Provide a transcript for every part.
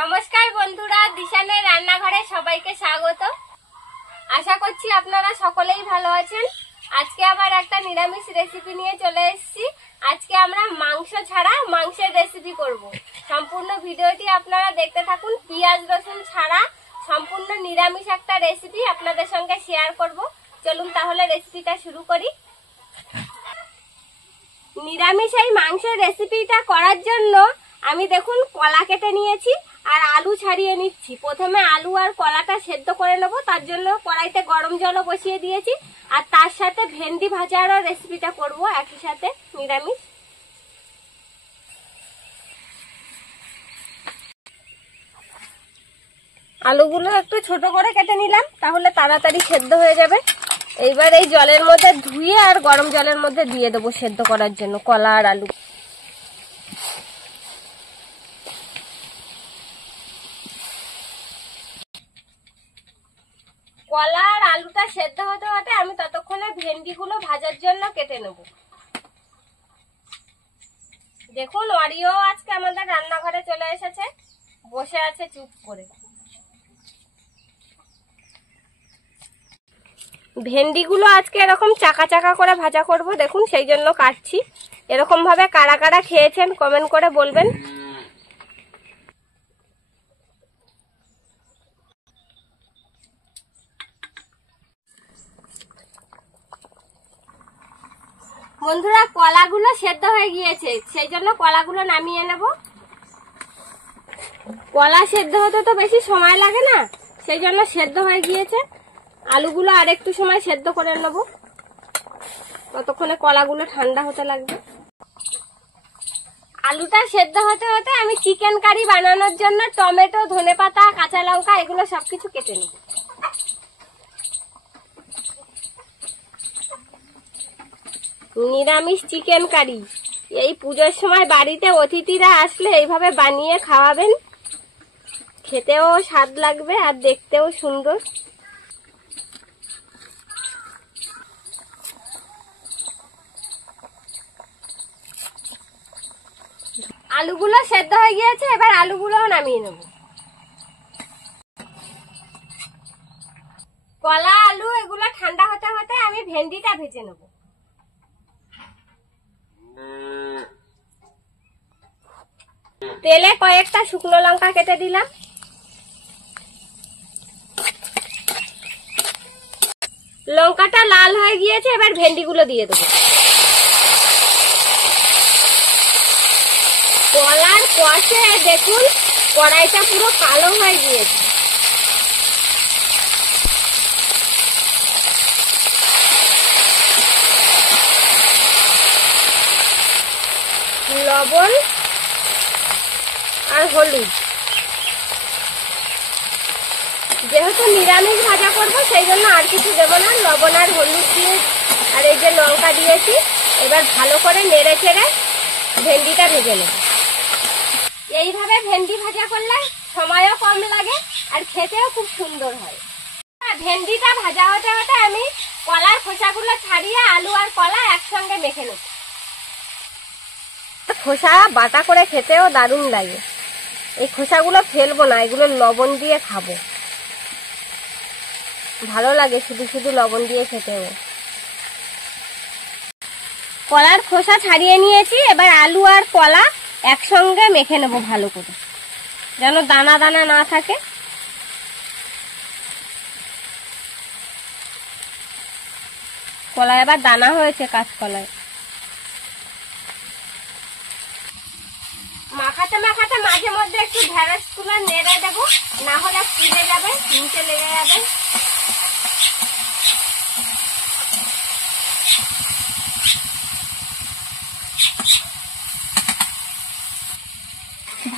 নমস্কার বন্ধুরা, দিশানের রান্নাঘরে সবাইকে স্বাগত। আশা করছি আপনারা সকলেই ভালো আছেন। আজকে আবার একটা নিরামিষ রেসিপি নিয়ে চলে এসেছি। আজকে আমরা মাংস ছাড়া মাংসের রেসিপি করব। সম্পূর্ণ ভিডিওটি আপনারা দেখতে থাকুন। পেঁয়াজ রসুন ছাড়া সম্পূর্ণ নিরামিষ একটা রেসিপি আপনাদের সঙ্গে শেয়ার করব। চলুন তাহলে রেসিপিটা শুরু করি। নিরামিষ এই মাংসের রেসিপিটা করার জন্য আমি দেখুন কলা কেটে নিয়েছি আর আলু ছাড়িয়ে নিচ্ছি। প্রথমে আলু আর কলাটা সেদ্ধ করে নেব, তার জন্য কড়াইতে গরম জলও বসিয়ে দিয়েছি। আর তার সাথে ভেন্ডি ভাজারও রেসিপিটা করব একই সাথে নিরামিষ। আলুগুলো একটু ছোট করে কেটে নিলাম, তাহলে তাড়াতাড়ি সেদ্ধ হয়ে যাবে। এইবার এই জলের মধ্যে ধুয়ে আর গরম জলের মধ্যে দিয়ে দেবো সেদ্ধ করার জন্য কলা আর আলু। কলা আর আলুটা সেদ্ধ হতে হতে আমি ততক্ষণে ভেন্ডিগুলো ভাজার জন্য কেটে নেব। দেখুন অরিও আজকে আমাদের রান্নাঘরে চলে এসেছে, বসে আছে চুপ করে। ভেন্ডিগুলো আজকে এরকম চাকা চাকা করে ভাজা করব, দেখুন সেই জন্য কাটছি। এরকম ভাবে কারা কারা খেয়েছেন কমেন্ট করে বলবেন। বন্ধুরা কলাগুলো সেদ্ধ হয়ে গিয়েছে, সেই জন্য কলাগুলো নামিয়ে নেব। কলা সেদ্ধ হতে তো বেশি সময় লাগে না, সেই জন্য সেদ্ধ হয়ে গিয়েছে। আলুগুলো আর একটু সময় সেদ্ধ করে নেব, ততক্ষণে কলাগুলো ঠান্ডা হতে লাগবে। আলুটা সেদ্ধ হতে হতে আমি চিকেন কারি বানানোর জন্য টমেটো, ধনেপাতা, কাঁচা লঙ্কা এগুলো সবকিছু কেটে নেব। নিরামিষ চিকেন কারি এই পুজোর সময় বাড়িতে অতিথিরা আসলে এইভাবে বানিয়ে খাওয়াবেন, খেতেও স্বাদ লাগবে আর দেখতেও সুন্দর। আলুগুলো সেদ্ধ হয়ে গিয়েছে, এবার আলুগুলোও নামিয়ে নেব। কলা আলু এগুলো ঠান্ডা হতে হতে আমি ভেন্ডিটা ভেজে নেব। তেলে কয়েকটা শুকনো লঙ্কা কেটে দিলাম। লঙ্কাটা লাল হয়ে গিয়েছে, এবার ভেন্ডিগুলো দিয়ে দেবো। কলার কষে দেখুন কড়াইটা পুরো কালো হয়ে গিয়েছে। লবণ আর হলুদ, যেহেতু নিরামিষ ভাজা করবো সেই জন্য আর কিছু দেবো না। লবণ আর হলুদ দিয়ে আর এই যে লঙ্কা দিয়েছি, এবার ভালো করে নেড়ে চেড়ে ভেন্ডিটা ভেজে নেব। এইভাবে ভেন্ডি ভাজা করলে সময়ও কম লাগে আর খেতেও খুব সুন্দর হয়। ভেন্ডিটা ভাজা হতে হতে আমি কলার খোসাগুলো ছাড়িয়ে আলু আর কলা একসঙ্গে মেখে নেব। খোসা বাটা করে খেতেও দারুণ লাগে। এই খোসাগুলো ফেলবো না, এগুলো লবণ দিয়ে খাবো, ভালো লাগে শুধু শুধু লবণ দিয়ে খেতেও। কলার খোসা ছাড়িয়ে নিয়েছি, এবার আলু আর কলা একসঙ্গে মেখে নেব ভালো করে, যেন দানা দানা না থাকে। কলায় আবার দানা হয়েছে কাঁচকলায়। মাখাতে মাখাতে মাঝে মধ্যে একটু ঢেঁড়স তুলে নেড়ে দেবো, না হলে পুড়ে যাবে, নিচে লেগে যাবে।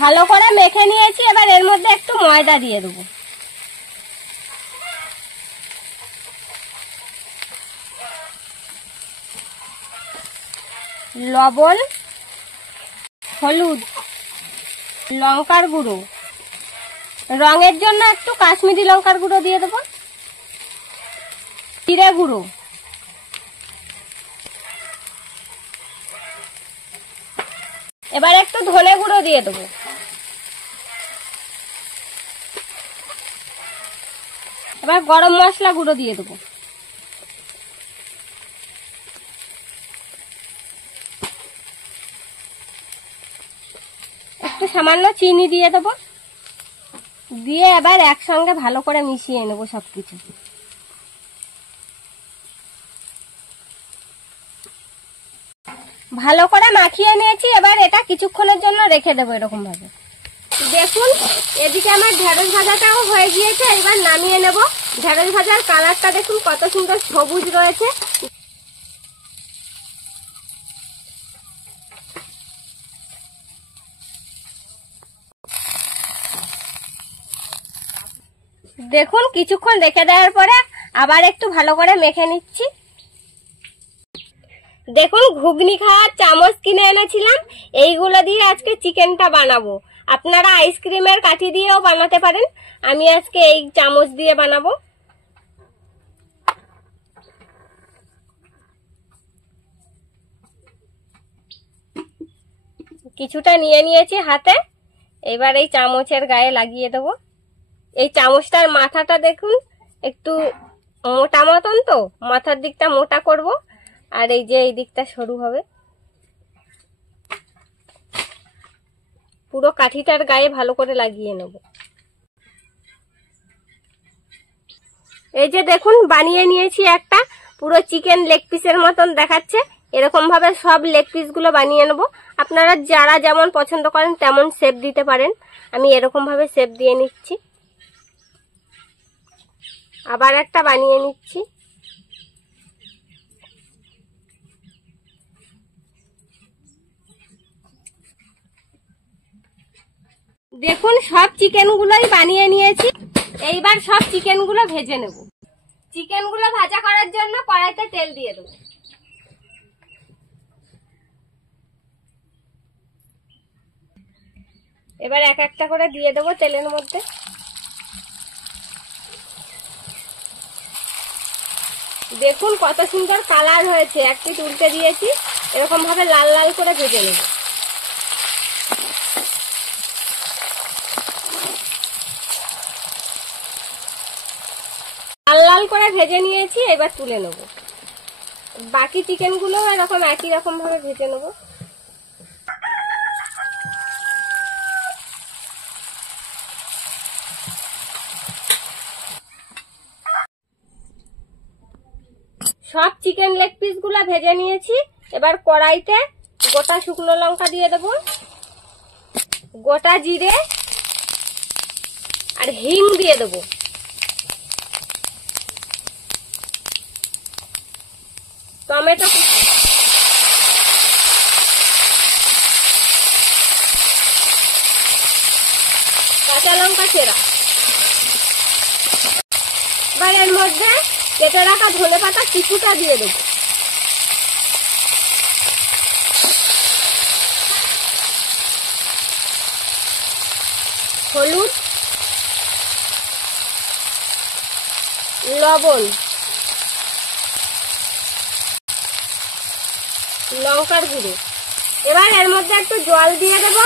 ভালো করে মেখে নিয়েছি, এবার এর মধ্যে একটু ময়দা দিয়ে দেবো। লবণ, হলুদ, লঙ্কার গুঁড়ো, রঙের জন্য একটু কাশ্মীরি লঙ্কার গুঁড়ো দিয়ে দেবো, জিরে গুঁড়ো, এবার একটু ধনে গুঁড়ো দিয়ে দেবো। এবার গরম মশলা গুঁড়ো দিয়ে দেবো। একটু সামান্য চিনি দিয়ে দেবো, দিয়ে এবার একসঙ্গে ভালো করে মিশিয়ে নেবো সবকিছু। ভালো করে মাখিয়ে নিয়েছি, এবার এটা কিছুক্ষণের জন্য রেখে দেবো এরকম ভাবে। দেখুন এদিকে আমার ঢেঁড়স ভাজাটাও হয়ে গিয়েছে, এবার নামিয়ে নেব। ঢেঁড়স ভাজার কালারটা দেখুন কত সুন্দর সবুজ রয়েছে। দেখুন কিছুক্ষণ রেখে দেওয়ার পরে আবার একটু ভালো করে মেখে নিচ্ছি। দেখুন ঘুগনি খাওয়ার চামচ কিনে এনেছিলাম, এইগুলো দিয়ে আজকে চিকেনটা বানাবো। আপনারা আইসক্রিমের কাঠি দিয়েও বানাতে পারেন, আমি আজকে এই চামচ দিয়ে বানাবো। কিছুটা নিয়ে নিয়েছি হাতে, এবার এই চামচের গায়ে লাগিয়ে দেবো। এই চামচটার মাথাটা দেখুন একটু মোটা মতন, তো মাথার দিকটা মোটা করব, আর এই যে এই দিকটা সরু হবে। পুরো কাঠিটার গায়ে ভালো করে লাগিয়ে নেব। এই যে দেখুন বানিয়ে নিয়েছি একটা, পুরো চিকেন লেগ পিসের মতন দেখাচ্ছে। এরকম ভাবে সব লেগ পিস গুলো বানিয়ে নেব। আপনারা যারা যেমন পছন্দ করেন তেমন শেপ দিতে পারেন, আমি এরকম ভাবে শেপ দিয়ে নিচ্ছি। আবার একটা বানিয়ে নিচ্ছি। দেখুন সব চিকেন গুলোই বানিয়ে নিয়েছি, এইবার সব চিকেন গুলো ভেজে নেব। চিকেন গুলো ভাজা করার জন্য কড়াইতে তেল দিয়ে দেবো। এবার এক একটা করে দিয়ে দেবো তেলের মধ্যে। দেখুন কত সুন্দর কালার হয়েছে, একটি উল্টে দিয়েছি, এরকম ভাবে লাল লাল করে ভেজে নেব। লাল লাল করে ভেজে নিয়েছি, এবার তুলে নেব। বাকি চিকেন গুলো এরকম একই রকম ভাবে ভেজে নেব। সব চিকেন লেগ পিস গুলা ভেজে নিয়েছি, এবার কড়াইতে গোটা শুকনো লঙ্কা দিয়ে দেব, গোটা জিরে আর হিং দিয়ে দেব। টমেটো, কাঁচা লঙ্কা চেরা। এবার এর মধ্যে কেটে রাখা ধনে পাতা কিছুটা দিয়ে দেব। হলুদ, লবণ, লঙ্কার গুঁড়ো। এবার এর মধ্যে একটু জল দিয়ে দেব,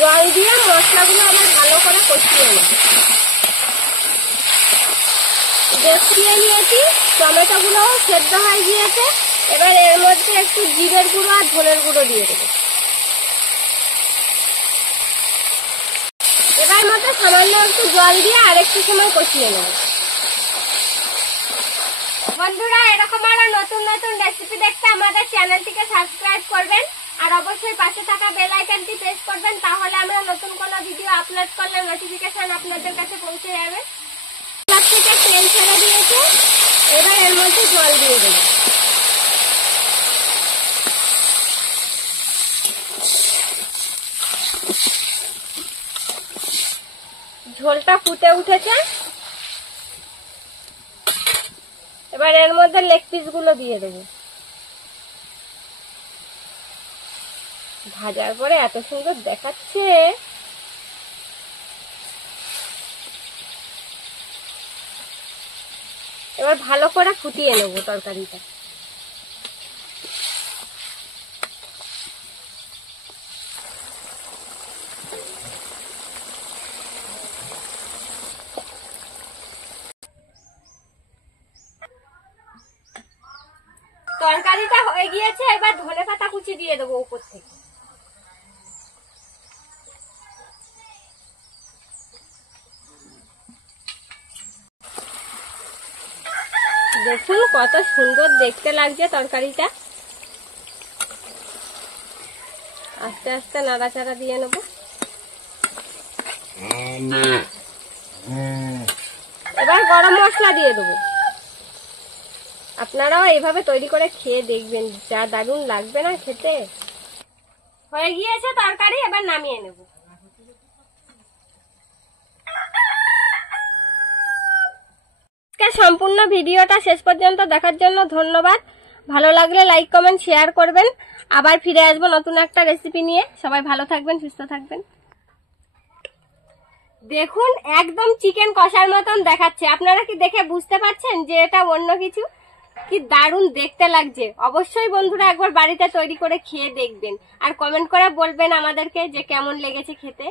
জল দিয়ে মশলাগুলো আবার ভালো করে কষিয়ে নেব। কষিয়ে নিয়েছি, টমেটো গুলো সেদ্ধ হয়ে গিয়েছে। এবার এর মধ্যে একটু জিরের গুঁড়ো আর ধনের গুঁড়ো দিয়ে দেবো। এবার মধ্যে সামান্য একটু জল দিয়ে আরেকটু সময় কষিয়ে নেব। বন্ধুরা এরকম আরো নতুন নতুন রেসিপি দেখতে আমাদের চ্যানেলটিকে সাবস্ক্রাইব করবেন, আর অবশ্যই পাশে থাকা বেল আইকনটি প্রেস করবেন, তাহলে আমরা নতুন কোনো ভিডিও আপলোড করলে নোটিফিকেশন আপনাদের কাছে পৌঁছে যাবে। থেকে তেল ছেড়ে দিয়েছে, এবার এর মধ্যে জল দিয়ে দেব। ঝোলটা ফুটে উঠেছে, এবার এর মধ্যে লেগ পিস গুলো দিয়ে দেবো। ভাজার পরে এত সুন্দর দেখাচ্ছে। এবার ভালো করে ফুটিয়ে নেব তরকারিটা। গেছে, এবার ধনেপাতা কুচি দিয়ে দেবো উপর থেকে। দেখুন কত সুন্দর দেখতে লাগছে তরকারিটা। আস্তে আস্তে নাড়াচাড়া দিয়ে নেব। এবার গরম মশলা দিয়ে দেবো। আপনারাও এইভাবে তৈরি করে খেয়ে দেখবেন, যা দারুণ লাগবে না খেতে। হয়ে গিয়েছে তরকারি, এবার নামিয়ে নেব। সম্পূর্ণ ভিডিওটা শেষ পর্যন্ত দেখার জন্য ধন্যবাদ। ভালো লাগলে লাইক কমেন্ট শেয়ার করবেন। আবার ফিরে আসবো নতুন একটা রেসিপি নিয়ে। সবাই ভালো থাকবেন, সুস্থ থাকবেন। দেখুন একদম চিকেন কষার মতন দেখাচ্ছে। আপনারা কি দেখে বুঝতে পারছেন যে এটা অন্য কিছু? কি দারুণ দেখতে লাগছে। অবশ্যই বন্ধুরা একবার বাড়িতে তৈরি করে খেয়ে দেখবেন আর কমেন্ট করে বলবেন আমাদেরকে যে কেমন লেগেছে খেতে।